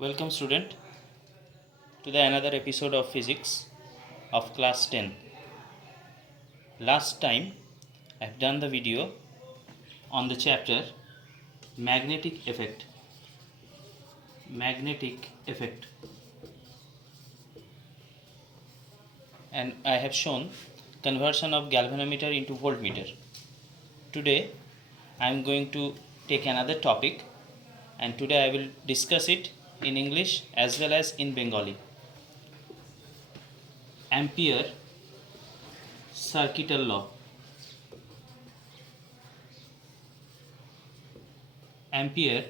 Welcome student to the another episode of physics of class 10. Last time I have done the video on the chapter magnetic effect. And I have shown conversion of galvanometer into voltmeter. Today I am going to take another topic, and today I will discuss it in English as well as in Bengali. Ampere circuital law. Ampere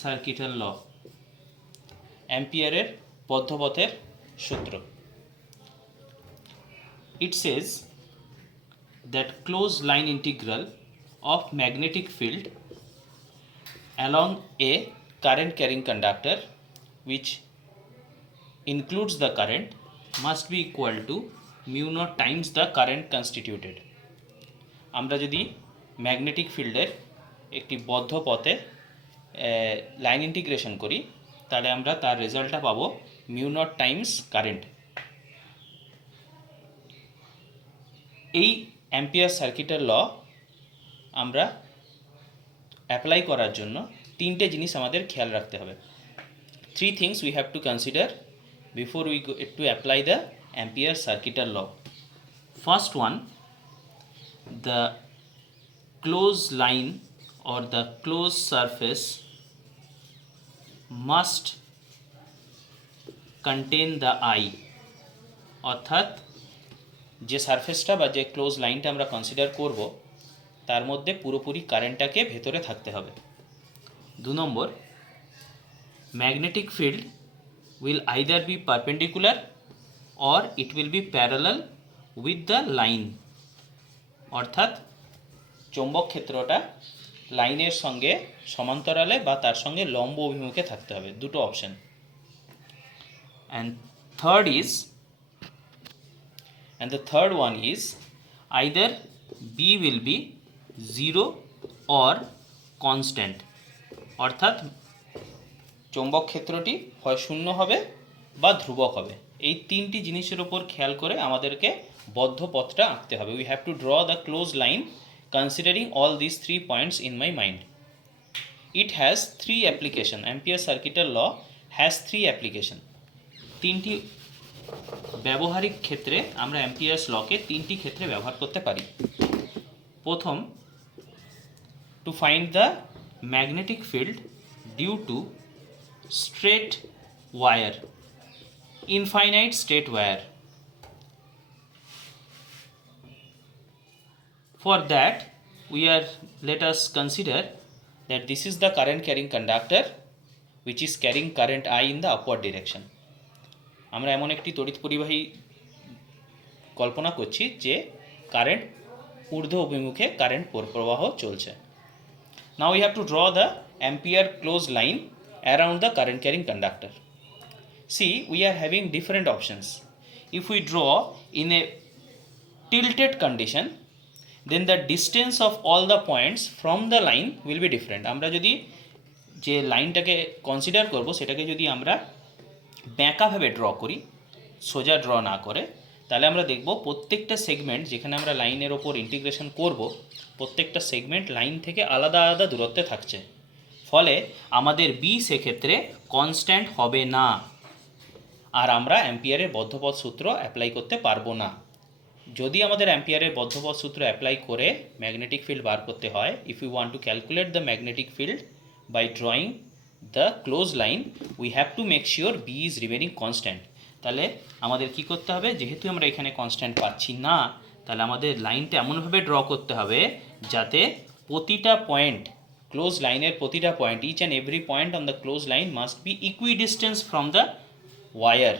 circuital law, অ্যাম্পিয়ারের বদ্ধপথের সূত্র। It says that closed line integral of magnetic field along a current carrying conductor which includes the current must be equal to mu naught times the current constituted. আমরা যদি magnetic ফিল্ডের একটি বদ্ধ পথে line integration করি তাহলে আমরা তার রেজাল্টটা পাবো মিউ নট টাইমস কারেন্ট। এই অ্যাম্পিয়ার সার্কিটের ল আমরা অ্যাপ্লাই করার জন্য তিনটে জিনিস আমাদের খেয়াল রাখতে হবে। Three things we have to consider before we go to apply the Ampere সার্কিটের law. First one, the closed line or the closed surface must contain the I, অর্থাৎ যে সারফেসটা বা যে ক্লোজ লাইনটা আমরা কনসিডার করব তার মধ্যে পুরোপুরি কারেন্টটাকে ভেতরে থাকতে হবে। দু নম্বর, magnetic field will either be perpendicular or it will be parallel with the line, অর্থাৎ চৌম্বক ক্ষেত্রটা লাইনের সঙ্গে সমান্তরালে বা তার সঙ্গে লম্ব অভিমুখে থাকতে হবে, দুটো option. and the third one is either B will be 0 or constant, অর্থাৎ চৌম্বক ক্ষেত্রটি হয় শূন্য হবে বা ধ্রুবক হবে। এই তিনটি জিনিসের উপর খেয়াল করে আমাদেরকে বদ্ধ পথটা আঁকতে হবে। We have two draw the close line considering all these 3 points in my mind. It has 3 application. Ampere circuital law has 3 application. তিনটি ব্যবহারিক ক্ষেত্রে আমরা অ্যাম্পিয়ার্স লকে তিনটি ক্ষেত্রে ব্যবহার করতে পারি। প্রথম, to find the magnetic field due to straight wire, infinite straight wire. For that, let us consider that this is the current carrying conductor which is carrying current I in the upward direction. আমরা এমন একটি তড়িৎ পরিবাহী কল্পনা করছি যে current ঊর্ধ্ব অভিমুখে current প্রবাহ চলছে। Now we have to draw the ampere closed line around the current carrying conductor. See, we are having different options. If we draw in a tilted condition, then the distance of all the points from the line will be different. আমরা যদি যে লাইনটাকে consider করব সেটাকে যদি আমরা ব্যাঁকাভাবে draw করি, সোজা draw না করে, তাহলে আমরা দেখব প্রত্যেকটা সেগমেন্ট যেখানে আমরা লাইনের ওপর ইন্টিগ্রেশন করব প্রত্যেকটা সেগমেন্ট লাইন থেকে আলাদা আলাদা দূরত্বে থাকছে। ফলে আমাদের বি সেক্ষেত্রে কনস্ট্যান্ট হবে না, আর আমরা অ্যাম্পিয়ারের বদ্ধপথ সূত্র অ্যাপ্লাই করতে পারবো না। যদি আমাদের অ্যাম্পিয়ারের বদ্ধপথ সূত্র অ্যাপ্লাই করে ম্যাগনেটিক ফিল্ড বার করতে হয়, if you want to calculate the magnetic field by drawing the close line, we have to make sure B is remaining constant. তাহলে আমাদের কি করতে হবে, যেহেতু আমরা এখানে কনস্ট্যান্ট পাচ্ছি না, তাহলে আমাদের লাইনটা এমনভাবে ড্র করতে হবে যাতে প্রতিটা পয়েন্ট, ক্লোজ লাইনের প্রতিটা point, each and every point on the close line must be equidistance from the wire.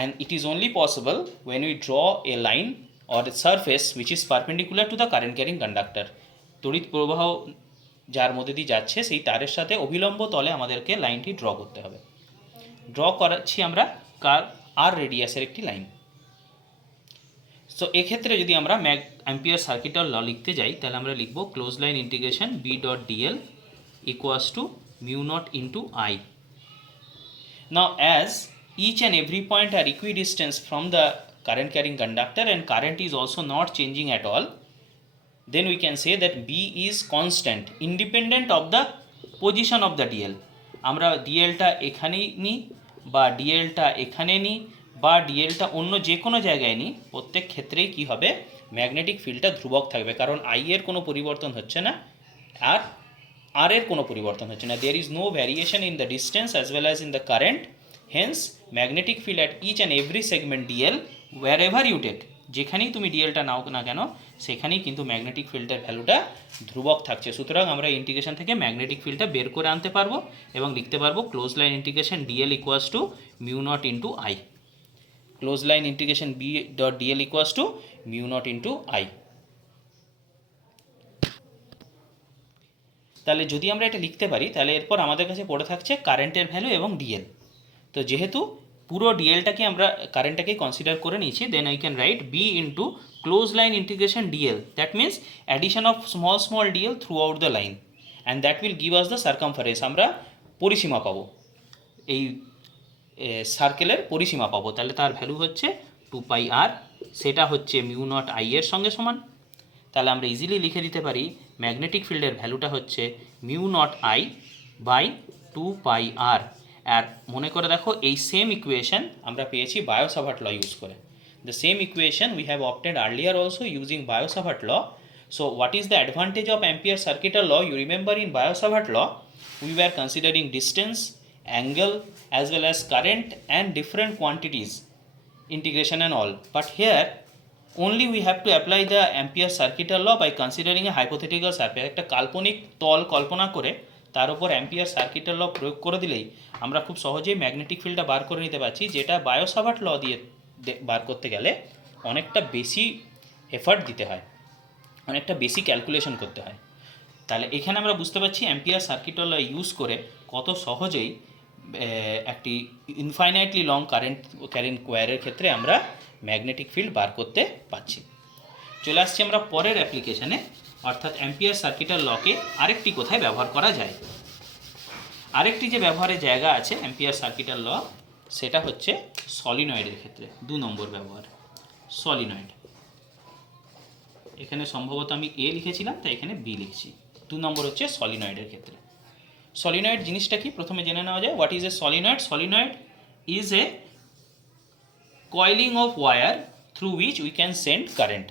And it is only possible when we draw a line or a surface which is perpendicular to the current carrying conductor. তড়িৎ প্রবাহ যার মধ্যে দিয়ে যাচ্ছে সেই তারের সাথে অভিলম্ব তলে আমাদেরকে লাইনটি ড্র করতে হবে। ড্র করাচ্ছি আমরা আর রেডিয়াসের একটি লাইন। সো এক্ষেত্রে যদি আমরা অ্যাম্পিয়ার সার্কিটাল ল লিখতে যাই তাহলে আমরা লিখব close line integration B dot dl equals to mu naught into I. Now as each and every point are equidistant from the current carrying conductor and current is also not changing at all, then we can say that B is constant independent of the position of the DL. আমরা ডিএলটা এখানেই নিই বা ডিএলটা এখানে নিই বা ডিএলটা অন্য যে কোনো জায়গায় নিই, প্রত্যেক ক্ষেত্রেই কি হবে, ম্যাগনেটিক ফিল্ডটা ধ্রুবক থাকবে, কারণ আই এর কোনো পরিবর্তন হচ্ছে না আর আর এর কোনো পরিবর্তন হচ্ছে না। There is no variation in the distance as well as in the current, hence magnetic field at each and every segment dl wherever you take, যেখানেই তুমি ডিএলটা নাও না কেন সেখানেই কিন্তু ম্যাগনেটিক ফিল্ডের ভ্যালুটা ধ্রুবক থাকছে। সুতরাং আমরা ইন্টিগ্রেশন থেকে ম্যাগনেটিক ফিল্ডটা বের করে আনতে পারবো এবং লিখতে পারবো close line integration dl equals to mu naught into I. Close line integration B dot dl equals to mu naught into I. তাহলে যদি আমরা এটা লিখতে পারি তাহলে এরপর আমাদের কাছে পড়ে থাকছে কারেন্টের ভ্যালু এবং ডিএল। তো যেহেতু পুরো ডিএলটাকে আমরা কারেন্টটাকে কনসিডার করে নিয়েছি, then I can write B into close line integration dl, that means addition of small dl throughout the line and that will give us the circumference. আমরা পরিসীমা পাবো, এই সার্কেলের পরিসীমা পাবো। তাহলে তার ভ্যালু হচ্ছে 2 πr, সেটা হচ্ছে মিউ নট আই এর সঙ্গে সমান। তাহলে আমরা ইজিলি লিখে দিতে পারি ম্যাগনেটিক ফিল্ডের ভ্যালুটা হচ্ছে mu nought I by 2 πr। আর মনে করে দেখো এই সেম ইকুয়েশন আমরা পেয়েছি বায়ো-সাভার্ট ল ইউজ করে। The same equation we have obtained earlier also using Biot Savart law. So what is the advantage of Ampere circuital law? You remember in Biot Savart law we were considering distance, angle as well as current and different quantities, integration and all. But here only we have to apply the Ampere circuital law by considering a hypothetical surface. একটা কাল্পনিক তল কল্পনা করে তার উপর ampere circuital ল প্রয়োগ করে দিলেই আমরা খুব সহজেই ম্যাগনেটিক ফিল্ডটা বার করে নিতে পারছি, যেটা বায়ো-সাভার্ট ল দিয়ে বার করতে গেলে অনেকটা বেশি এফার্ট দিতে হয়, অনেকটা বেশি ক্যালকুলেশন করতে হয়। তাহলে এখানে আমরা বুঝতে পারছি অ্যাম্পিয়ার সার্কিটাল ল ইউজ করে কত সহজেই একটি ইনফাইনাইটলি লং কারেন্ট ক্যারিং কোয়ারের ক্ষেত্রে আমরা ম্যাগনেটিক ফিল্ড বার করতে পারছি। চলে আসছি আমরা পরের অ্যাপ্লিকেশানে, অর্থাৎ অ্যাম্পিয়ার সার্কিটাল লকে আরেকটি কোথায় ব্যবহার করা যায়। আরেকটি যে ব্যবহারের জায়গা আছে অ্যাম্পিয়ার সার্কিটাল ল, সেটা হচ্ছে সলিনয়েডের ক্ষেত্রে। 2 নম্বর ব্যবহার সলিনয়েড। এখানে সম্ভবত আমি এ লিখেছিলাম, তাই এখানে বি লিখছি। 2 নম্বর হচ্ছে সলিনয়েডের ক্ষেত্রে। সলিনয়েড জিনিসটা কি প্রথমে জেনে নেওয়া যায়। What is a solenoid? Solenoid is a coiling of wire through which we can send current.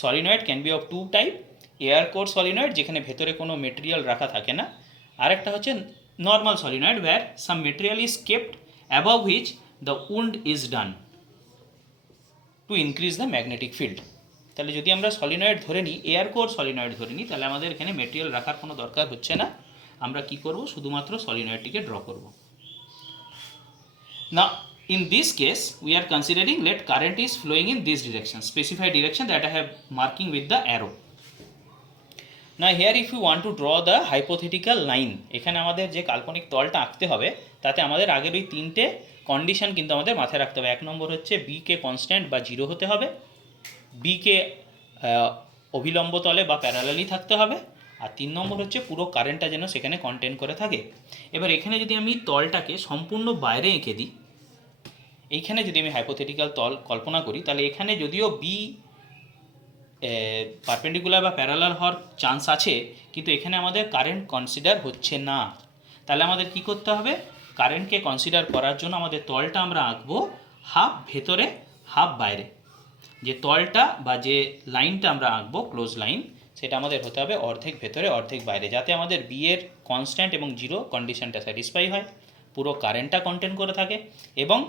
Solenoid can be of 2 type, air core solenoid যেখানে ভেতরে কোনো মেটেরিয়াল রাখা থাকে না, আর একটা হচ্ছে normal solenoid where some material is kept above which the wound is done to increase the magnetic field. তাহলে যদি আমরা সলিনয়েড ধরে নিই, এয়ার কোর সলিনয়েড ধরে নিই, তাহলে আমাদের এখানে মেটেরিয়াল রাখার কোনো দরকার হচ্ছে না। আমরা কি করব, শুধুমাত্র সলিনয়েডটিকে ড্র করব। না in this case we are considering let current is flowing in this direction, specified direction that I have marking with the arrow. Now here if you want to draw the hypothetical line, এখানে আমাদের যে কাল্পনিক তলটা আঁকতে হবে তাতে আমাদের আগের ওই 3টে কন্ডিশন কিন্তু আমাদের মাথায় রাখতে হবে। 1 নম্বর হচ্ছে বি কে কনস্ট্যান্ট বা 0 হতে হবে, বি কে অভিলম্ব তলে বা প্যারালালি থাকতে হবে, আর 3 নম্বর হচ্ছে পুরো কারেন্টটা যেন সেখানে কন্টেন করে থাকে। এবার এখানে যদি আমি তলটাকে সম্পূর্ণ বাইরে এঁকে দিই, এইখানে যদি আমি হাইপোথেটিক্যাল তল কল্পনা করি, তাহলে এখানে যদিও বি পারপেন্ডিকুলার বা প্যারালাল হওয়ার চান্স আছে, কিন্তু এখানে আমাদের কারেন্ট কনসিডার হচ্ছে না। তাহলে আমাদের কি করতে হবে, কারেন্টকে কনসিডার করার জন্য আমাদের তলটা আমরা আঁকবো হাফ ভেতরে হাফ বাইরে। যে তলটা বা যে লাইনটা আমরা আঁকবো ক্লোজ লাইন, সেটা আমাদের হতে হবে অর্ধেক ভেতরে অর্ধেক বাইরে, যাতে আমাদের বি এর কনস্ট্যান্ট এবং 0 কন্ডিশনটা স্যাটিসফাই হয়, পুরো কারেন্টটা কন্টেন করে থাকে, এবং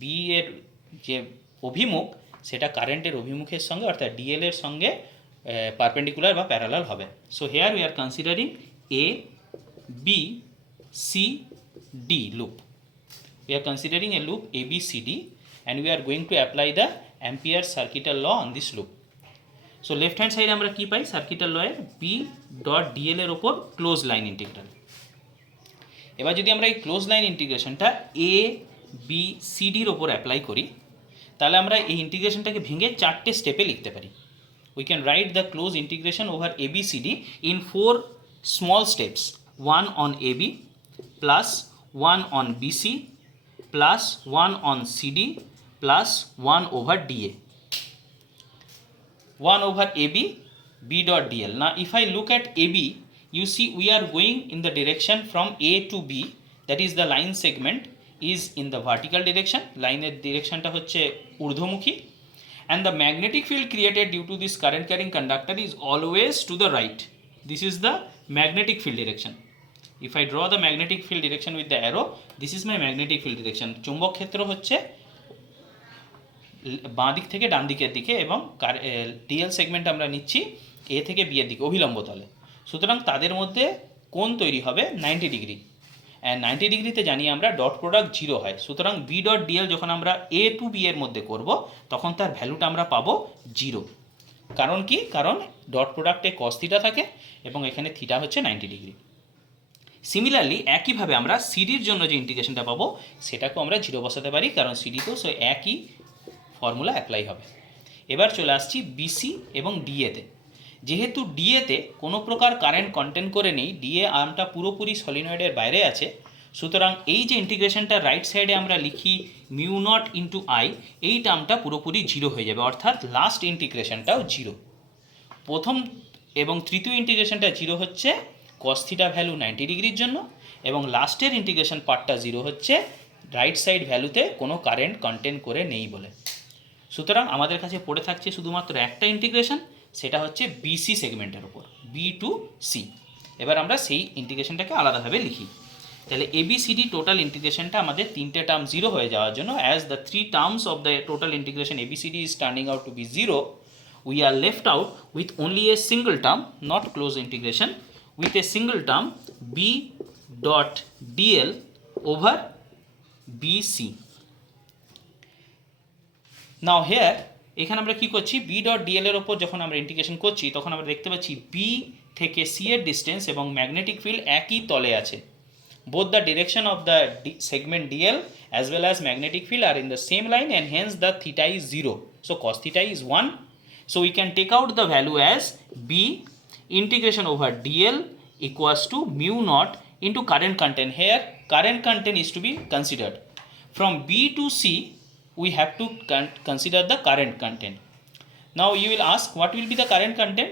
বি এর যে অভিমুখ সেটা কারেন্টের অভিমুখের সঙ্গে অর্থাৎ ডিএল এর সঙ্গে পারপেন্ডিকুলার বা প্যারালাল হবে। So here we are considering A B C D loop. We are considering a loop ABCD and we are going to apply the Ampere circuital law on this loop. So left hand side আমরা কি পাই, সার্কিটাল ল এর B dot DL এর ওপর close line integral. এবার যদি আমরা এই close line ইন্টিগ্রেশনটা এ B C ডির ওপর অ্যাপ্লাই করি, তাহলে আমরা এই ইন্টিগ্রেশনটাকে ভেঙে 4টে স্টেপে লিখতে পারি। We can write the close integration over ABCD in 4 small steps, 1 on AB plus 1 on BC plus 1 on CD plus 1 over DA. 1 over AB, B dot DL. Now if I look at AB, you see we are going in the direction from A to B, that is the line segment is in the vertical direction, লাইনের ডিরেকশনটা হচ্ছে ঊর্ধ্বমুখী, and the magnetic field created due to this current carrying conductor is always to the right. This is the magnetic field direction. If I draw the magnetic field direction with the arrow, this is my magnetic field direction. চুম্বক ক্ষেত্র হচ্ছে বাঁ দিক থেকে ডান দিকের দিকে এবং DL segment আমরা নিচ্ছি এ থেকে বি এর দিকে অভিলম্ব তলে। সুতরাং তাদের মধ্যে কোণ তৈরি হবে 90 ডিগ্রি, অ্যান্ড 90 ডিগ্রিতে জানি আমরা ডট প্রোডাক্ট 0 হয়। সুতরাং বি ডট ডিএল যখন আমরা এ টু বি এর মধ্যে করব তখন তার ভ্যালুটা আমরা পাবো 0। কারণ কি? কারণ ডট প্রোডাক্টে কস থিটা থাকে এবং এখানে থিটা হচ্ছে 90 ডিগ্রি। সিমিলারলি একইভাবে আমরা সিডির জন্য যে ইন্টিগ্রেশনটা পাবো সেটাকেও আমরা 0 বসাতে পারি, কারণ সিডিতেও সো একই ফর্মুলা অ্যাপ্লাই হবে। এবার চলে আসছি বিসি এবং ডিএতে। যেহেতু ডিএতে কোনো প্রকার কারেন্ট কন্টেন্ট করে নেই, ডিএ আর্মটা পুরোপুরি সলিনয়েডের বাইরে আছে, সুতরাং এই যে ইন্টিগ্রেশনটা রাইট সাইডে আমরা লিখি মিউ নট ইন্টু আই, এই টার্মটা পুরোপুরি 0 হয়ে যাবে, অর্থাৎ লাস্ট ইন্টিগ্রেশনটাও 0। প্রথম এবং তৃতীয় ইন্টিগ্রেশনটা 0 হচ্ছে কস থিটা ভ্যালু 90 ডিগ্রির জন্য, এবং লাস্টের ইন্টিগ্রেশন পার্টটা 0 হচ্ছে রাইট সাইড ভ্যালুতে কোনো কারেন্ট কন্টেন্ট করে নেই বলে। সুতরাং আমাদের কাছে পড়ে থাকছে শুধুমাত্র একটা ইন্টিগ্রেশন, সেটা হচ্ছে বিসি সেগমেন্টের ওপর, বি টু সি। এবার আমরা সেই ইন্টিগ্রেশনটাকে আলাদাভাবে লিখি। তাহলে এবিসিডি টোটাল ইন্টিগ্রেশনটা আমাদের তিনটে টার্ম 0 হয়ে যাওয়ার জন্য, as the 3 terms of the total integration ABCD is turning out to be 0, we are left out with only a single term, not closed integration, with a single term b dot dl over bc. Now here এখানে আমরা কি করছি, B dot DL এর ওপর যখন আমরা integration করছি তখন আমরা দেখতে পাচ্ছি বি থেকে সি এর ডিস্টেন্স এবং ম্যাগনেটিক ফিল্ড একই তলে আছে। Both the direction of the segment DL as well as magnetic field are in the same line, and hence the theta is 0. So cos theta is 1. So we can take out the value as B integration over DL equals to mu naught into current content. Here current content is to be considered. From B to C we have to consider the current content. Now you will ask, what will be the current content?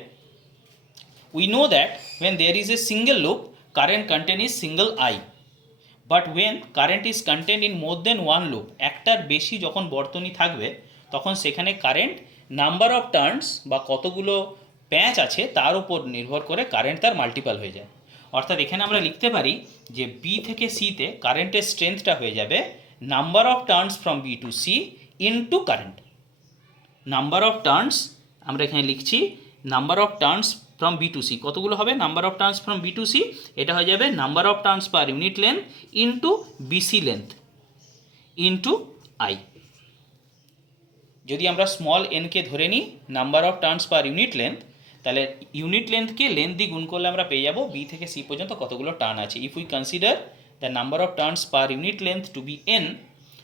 We know that when there is a single loop, current content is single I. But when current is contained in more than one loop, একটার বেশি যখন বর্তনী থাকবে তখন সেখানে current number of turns বা কতগুলো প্যাচ আছে তার উপর নির্ভর করে কারেন্ট তার মাল্টিপল হয়ে যায়। অর্থাৎ এখানে আমরা লিখতে পারি যে বি থেকে সিতে কারেন্টের স্ট্রেংথটা হয়ে যাবে number of turns from B to C into current. Number of turns আমরা এখানে লিখছি number of turns from B to C, কতগুলো হবে number of turns from B to C, এটা হয়ে যাবে number of turns per unit length into BC length into I. যদি আমরা স্মল এনকে ধরে নিই number of turns per unit length, তাহলে ইউনিট লেন্থকে লেন্থ দিয়ে গুণ করলে আমরা পেয়ে যাবো বি থেকে সি পর্যন্ত কতগুলো টার্ন আছে। If we consider the number of turns per unit length to be n,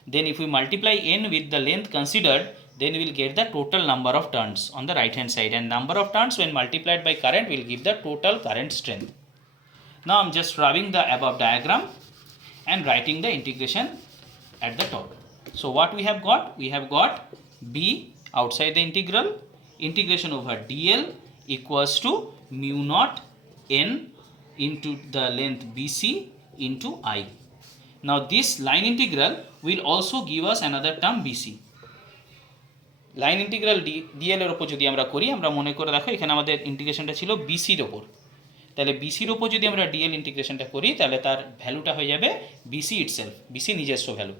then if we multiply n with the length considered, then we will get the total number of turns on the right hand side, and number of turns when multiplied by current will give the total current strength. Now I'm just drawing the above diagram and writing the integration at the top. So what we have got? We have got b outside the integral, integration over dl equals to mu naught n into the length bc into I. Now this line integral will also give us another term bc. Line integral DL এর ওপর যদি আমরা করি, আমরা মনে করে দেখো এখানে আমাদের ইন্টিগ্রেশনটা ছিল বিসির ওপর, তাহলে বিসির ওপর যদি আমরা ডিএল ইন্টিগ্রেশনটা করি তাহলে তার ভ্যালুটা হয়ে যাবে বিসি ইটসেলফ, বিসি নিজস্ব ভ্যালু।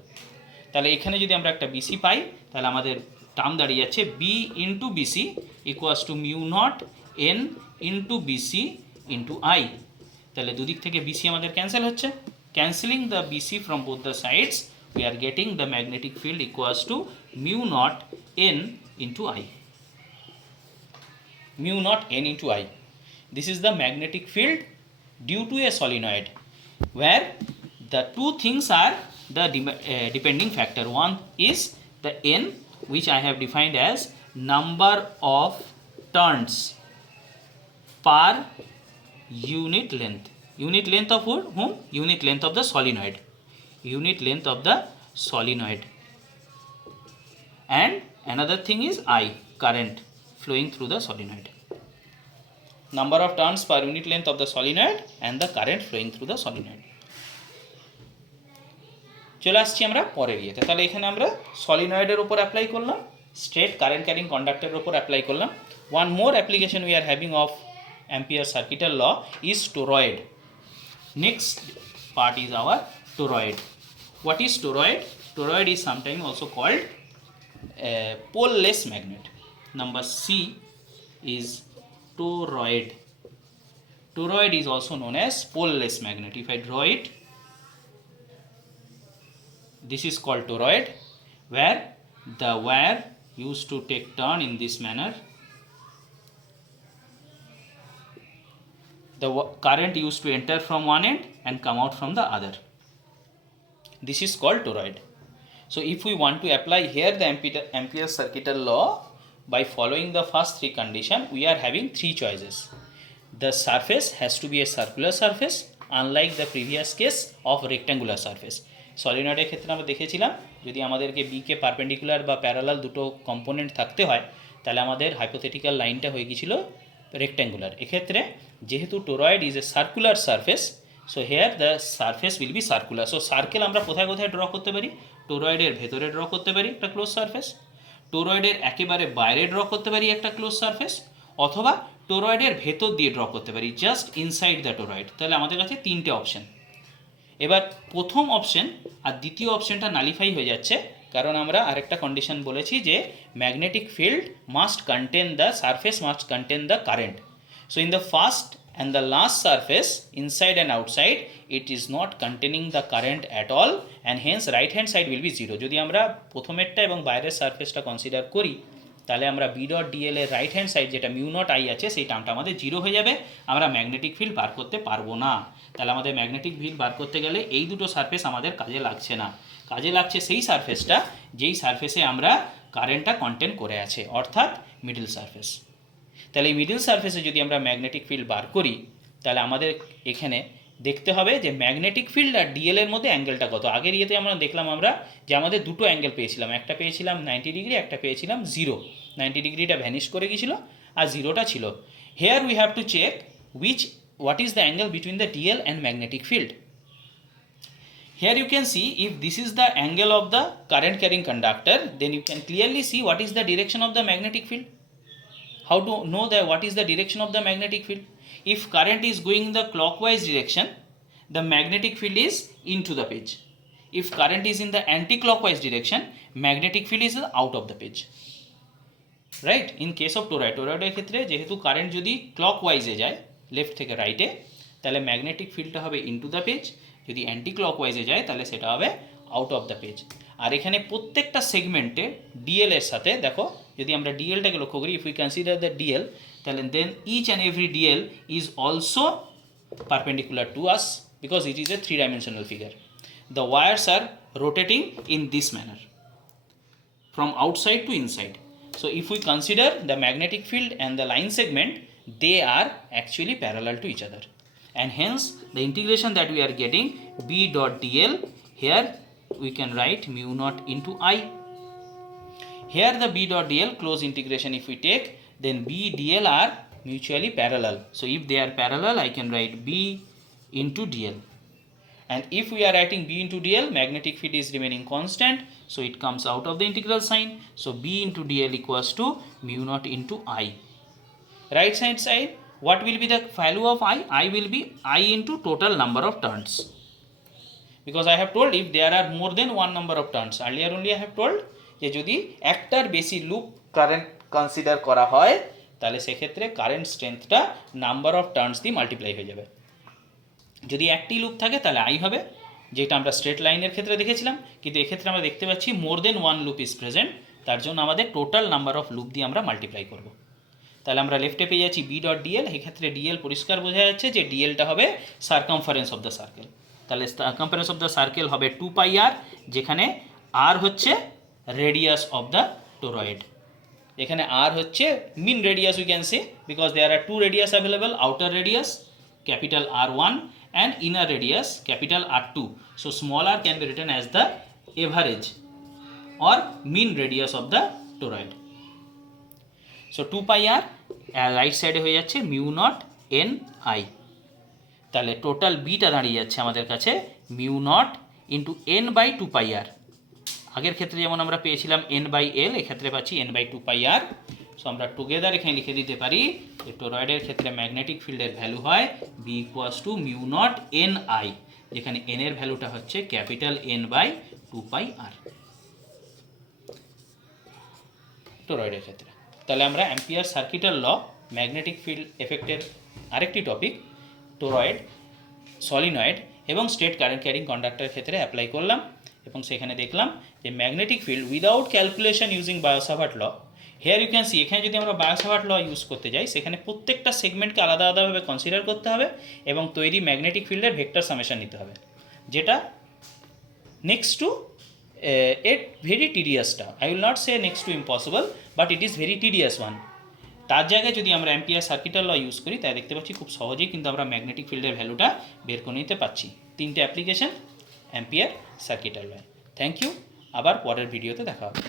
তাহলে এখানে যদি আমরা একটা বিসি পাই তাহলে আমাদের টার্ম দাঁড়িয়ে যাচ্ছে B into BC equals to mu naught n into BC into I. তাহলে দুদিক থেকে বিসি আমাদের ক্যান্সেল হচ্ছে, cancelling the BC from both the sides, we are getting the magnetic field equals to mu naught n into I. Mu naught n into I. This is the magnetic field due to a solenoid, where the two things are the depending factor. One is the n, which I have defined as number of turns per unit length. Unit length of whom? Unit length of the solenoid. Unit length of the solenoid, and another thing is I, current flowing through the solenoid. Number of turns per unit length of the solenoid and the current flowing through the solenoid. চলে আসছি আমরা পরের ইয়েতে। তাহলে এখানে আমরা সলিনয়েডের উপর apply করলাম, স্ট্রেট কারেন্ট ক্যারিং কন্ডাক্টরের উপর অ্যাপ্লাই করলাম। One more application we are having of Ampere সার্কিটের law is toroid. Next part is our toroid. What is toroid? Toroid is sometimes also called a poleless magnet. Number C is toroid. Toroid is also known as poleless magnet. If I draw it, this is called toroid, where the wire used to take turn in this manner. The current used to enter from one end and come out from the other. This is called toroid. So if we want to apply here the Ampere circuital law by following the first three conditions, we are having three choices. The surface has to be a circular surface, unlike the previous case of rectangular surface. সলিনয়েডের ক্ষেত্রে আমরা দেখেছিলাম যদি আমাদেরকে বিকে perpendicular বা parallel দুটো component থাকতে হয় তাহলে আমাদের হাইপোথেটিক্যাল লাইনটা হয়ে গিয়েছিল রেক্ট্যাঙ্গুলার। এক্ষেত্রে যেহেতু toroid is a circular surface, so here the surface will be circular. So circle আমরা কোথায় কোথায় ড্র করতে পারি? টোরয়েডের ভেতরে ড্র করতে পারি একটা ক্লোজ সারফেস, টোরয়েডের একেবারে বাইরে ড্র করতে পারি একটা ক্লোজ সারফেস, অথবা টোরয়েডের ভেতর দিয়ে ড্র করতে পারি জাস্ট ইনসাইড দ্য টোরয়েড। তাহলে আমাদের কাছে তিনটে অপশন। এবার প্রথম অপশন আর দ্বিতীয় অপশনটা নালিফাই হয়ে যাচ্ছে, কারণ আমরা আরেকটা কন্ডিশন বলেছি যে magnetic field must contain the surface must contain the current. So in the first and the last surface inside and outside it is not containing the current at all and hence right hand side will be 0. যদি আমরা প্রথমেরটা এবং বাইরের সারফেসটা consider করি তাহলে আমরা B dot DL এর right hand side যেটা mu nought I আছে সেই টার্মটা আমাদের 0 হয়ে যাবে, আমরা ম্যাগনেটিক ফিল্ড বার করতে পারবো না। তাহলে আমাদের ম্যাগনেটিক ফিল্ড বার করতে গেলে এই দুটো সারফেস আমাদের কাজে লাগছে না, কাজে লাগছে সেই সারফেসটা যেই সারফেসে আমরা কারেন্টটা কন্টেন করে আছে, অর্থাৎ মিডল সারফেস। তাহলে এই মিডল সারফেসে যদি আমরা ম্যাগনেটিক ফিল্ড বার করি তাহলে আমাদের এখানে দেখতে হবে যে ম্যাগনেটিক ফিল্ড আর ডিএল এর মধ্যে অ্যাঙ্গেলটা কত। আগের ইয়েতে আমরা দেখলাম আমরা যে আমাদের দুটো অ্যাঙ্গেল পেয়েছিলাম, একটা পেয়েছিলাম 90 ডিগ্রি, একটা পেয়েছিলাম 0। 90 ডিগ্রিটা ভ্যানিশ করে গিয়েছিল আর 0টা ছিল। Here we have to check what is the angle between the DL and magnetic field. Here you can see if this is the angle of the current carrying conductor, then you can clearly see what is the direction of the magnetic field. How to know that what is the direction of the magnetic field? If current is going in the clockwise direction, the magnetic field is into the page. If current is in the anti-clockwise direction, magnetic field is out of the page. Right? In case of toroid, toroid ক্ষেত্রে যেহেতু current যদি ক্লকওয়াইজে যায় left থেকে রাইটে তাহলে magnetic ফিল্ডটা হবে into the page, যদি অ্যান্টি ক্লকওয়াইজে যায় তাহলে সেটা হবে আউট অফ দ্য পেজ। আর এখানে প্রত্যেকটা সেগমেন্টে ডিএল এর সাথে দেখো, যদি আমরা ডিএলটাকে লক্ষ্য করি, if we consider the DL, তাহলে then each and every DL is also perpendicular to us because it is a 3-dimensional figure. The wires are rotating in this manner from outside to inside. So if we consider the magnetic field and the line segment, they are actually parallel to each other, and hence the integration that we are getting B dot dl, here we can write mu naught into I. Here the B dot dl close integration if we take, then B dl are mutually parallel. So if they are parallel, I can write B into dl. And if we are writing B into dl, magnetic field is remaining constant, so it comes out of the integral sign. So B into dl equals to mu naught into I. Right hand side, what will be the value of I? I will be I into total number of turns. Because I have told if there are more than one number of turns, earlier only I have told যে যদি একটার বেশি loop current consider করা হয় তাহলে সেক্ষেত্রে current স্ট্রেংথটা number of turns দিয়ে multiply হয়ে যাবে। যদি একটি লুপ থাকে তাহলে আই হবে, যেটা আমরা স্ট্রেট লাইনের ক্ষেত্রে দেখেছিলাম, কিন্তু এক্ষেত্রে আমরা দেখতে পাচ্ছি মোর দেন ওয়ান লুপ ইজ প্রেজেন্ট, তার জন্য আমাদের টোটাল নাম্বার অফ লুপ দিয়ে আমরা মাল্টিপ্লাই করব। তাহলে আমরা লেফটে পেয়ে যাচ্ছি বি ডট ডিএল, এক্ষেত্রে ডিএল পরিষ্কার বোঝা যাচ্ছে যে ডিএলটা হবে সার্কামফারেন্স অফ দ্য সার্কেল। তাহলে সার্কামফারেন্স অফ দ্য সার্কেল হবে 2πr, যেখানে আর হচ্ছে রেডিয়াস অফ দ্য টোরয়েড। এখানে আর হচ্ছে mean radius we can say, because there are 2 radius available, outer radius capital R1 and inner radius capital R2. So small r can be written as the average or mean radius of the toroid. So 2 pi r right সাইডে হয়ে যাচ্ছে mu naught n I, তাহলে total বিটা দাঁড়িয়ে যাচ্ছে আমাদের কাছে mu naught into n by 2 pi r. আগের ক্ষেত্রে যেমন আমরা পেয়েছিলাম এন বাই এল, এক্ষেত্রে পাচ্ছি n by 2 pi r. So আমরা টুগেদার এখানে লিখে দিতে পারি যে টোরয়েডের ক্ষেত্রে ম্যাগনেটিক ফিল্ডের ভ্যালু হয় B equals to mu naught n I, যেখানে এন এর ভ্যালুটা হচ্ছে capital N by 2 pi r টোরয়েডের ক্ষেত্রে। তাহলে আমরা অ্যাম্পিয়ার সার্কিটের ল ম্যাগনেটিক ফিল্ড এফেক্টের আরেকটি টপিক টোরয়েড, সলিনয়েড এবং স্টেট কারেন্ট ক্যারিং কন্ডাক্টরের ক্ষেত্রে অ্যাপ্লাই করলাম এবং সেখানে দেখলাম যে magnetic field without calculation using Biot Savart law. Here you can see, এখানে যদি আমরা বায়োসাভার্ট ল ইউজ করতে যাই সেখানে প্রত্যেকটা সেগমেন্টকে আলাদা আলাদাভাবে কনসিডার করতে হবে এবং তৈরি ম্যাগনেটিক ফিল্ডের ভেক্টর সামেশন নিতে হবে, যেটা নেক্সট টু এট ভেরি টিডিয়াসটা, I will not say next to impossible, but it is very tedious one. তার জায়গায় যদি আমরা অ্যাম্পিয়ার সার্কিটের ল ইউজ করি তাই দেখতে পাচ্ছি খুব সহজেই কিন্তু আমরা ম্যাগনেটিক ফিল্ডের ভ্যালুটা বের করে নিতে পারছি। 3টে অ্যাপ্লিকেশন অ্যাম্পিয়ার সার্কিটের ল। থ্যাংক ইউ, আবার পরের ভিডিওতে দেখা হবে।